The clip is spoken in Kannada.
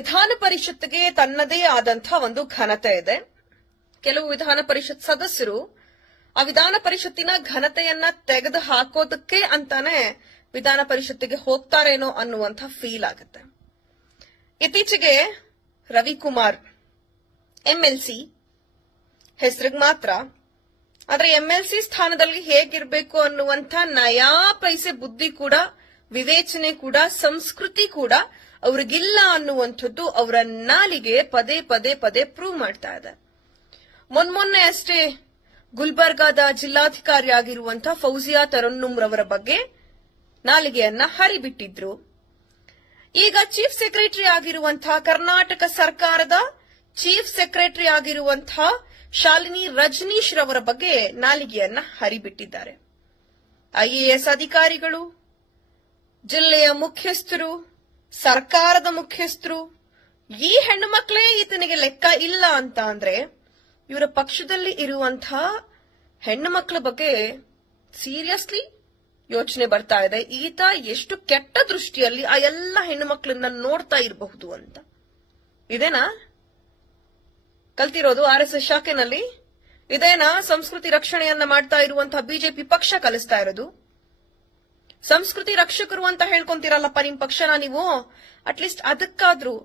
ವಿಧಾನ ಪರಿಷತ್ಗೆ ತನ್ನದೇ ಆದಂತಹ ಒಂದು ಘನತೆ ಇದೆ. ಕೆಲವು ವಿಧಾನ ಪರಿಷತ್ ಸದಸ್ಯರು ಆ ವಿಧಾನ ಪರಿಷತ್ತಿನ ಘನತೆಯನ್ನ ತೆಗೆದು ಹಾಕೋದಕ್ಕೆ ಅಂತಾನೆ ವಿಧಾನ ಪರಿಷತ್ತಿಗೆ ಹೋಗ್ತಾರೇನೋ ಅನ್ನುವಂಥ ಫೀಲ್ ಆಗುತ್ತೆ. ಇತ್ತೀಚೆಗೆ ರವಿಕುಮಾರ್ ಎಂಎಲ್ಸಿ ಹೆಸರಿಗೆ ಮಾತ್ರ, ಆದ್ರೆ ಎಂಎಲ್ಸಿ ಸ್ಥಾನದಲ್ಲಿ ಹೇಗಿರ್ಬೇಕು ಅನ್ನುವಂಥ ನಯಾ ಪೈಸೆ ಬುದ್ಧಿ ಕೂಡ, ವಿವೇಚನೆ ಕೂಡ, ಸಂಸ್ಕೃತಿ ಕೂಡ ಅವ್ರಿಗಿಲ್ಲ ಅನ್ನುವಂಥದ್ದು ಅವರ ನಾಲಿಗೆ ಪದೇ ಪದೇ ಪದೇ ಪ್ರೂವ್ ಮಾಡ್ತಾ ಇದೆ. ಮೊನ್ನೆ ಅಷ್ಟೇ ಗುಲ್ಬರ್ಗಾದ ಜಿಲ್ಲಾಧಿಕಾರಿ ಆಗಿರುವಂತಹ ಫೌಜಿಯಾ ತರನ್ನುಮ್ ರವರ ಬಗ್ಗೆ ನಾಲಿಗೆಯನ್ನ ಹರಿಬಿಟ್ಟಿದ್ರು. ಈಗ ಚೀಫ್ ಸೆಕ್ರೆಟರಿ ಆಗಿರುವಂತಹ ಕರ್ನಾಟಕ ಸರ್ಕಾರದ ಚೀಫ್ ಸೆಕ್ರೆಟರಿ ಆಗಿರುವಂತಹ ಶಾಲಿನಿ ರಜನೀಶ್ ರವರ ಬಗ್ಗೆ ನಾಲಿಗೆಯನ್ನ ಹರಿಬಿಟ್ಟಿದ್ದಾರೆ. ಐಎಎಸ್ ಅಧಿಕಾರಿಗಳು, ಜಿಲ್ಲೆಯ ಮುಖ್ಯಸ್ಥರು, ಸರ್ಕಾರದ ಮುಖ್ಯಸ್ಥರು, ಈ ಹೆಣ್ಣು ಮಕ್ಕಳೇ ಈತನಿಗೆ ಲೆಕ್ಕ ಇಲ್ಲ ಅಂತ ಅಂದ್ರೆ ಇವರ ಪಕ್ಷದಲ್ಲಿ ಇರುವಂತಹ ಹೆಣ್ಣು ಮಕ್ಕಳ ಬಗ್ಗೆ ಸೀರಿಯಸ್ಲಿ ಯೋಚನೆ ಬರ್ತಾ ಇದೆ. ಈತ ಎಷ್ಟು ಕೆಟ್ಟ ದೃಷ್ಟಿಯಲ್ಲಿ ಆ ಎಲ್ಲ ಹೆಣ್ಣು ಮಕ್ಕಳನ್ನ ನೋಡ್ತಾ ಇರಬಹುದು ಅಂತ. ಇದೇನಾ ಕಲ್ತಿರೋದು RSS ಶಾಖೆನಲ್ಲಿ? ಇದೇನಾ ಸಂಸ್ಕೃತಿ ರಕ್ಷಣೆಯನ್ನ ಮಾಡ್ತಾ ಇರುವಂತಹ ಬಿಜೆಪಿ ಪಕ್ಷ ಕಲಿಸ್ತಾ ಇರೋದು? ಸಂಸ್ಕೃತಿ ರಕ್ಷಕರು ಅಂತ ಹೇಳ್ಕೊಂತೀರಲ್ಲಪ್ಪ ನಿಮ್ ಪಕ್ಷನ ನೀವು, ಅಟ್ಲೀಸ್ಟ್ ಅದಕ್ಕಾದ್ರೂ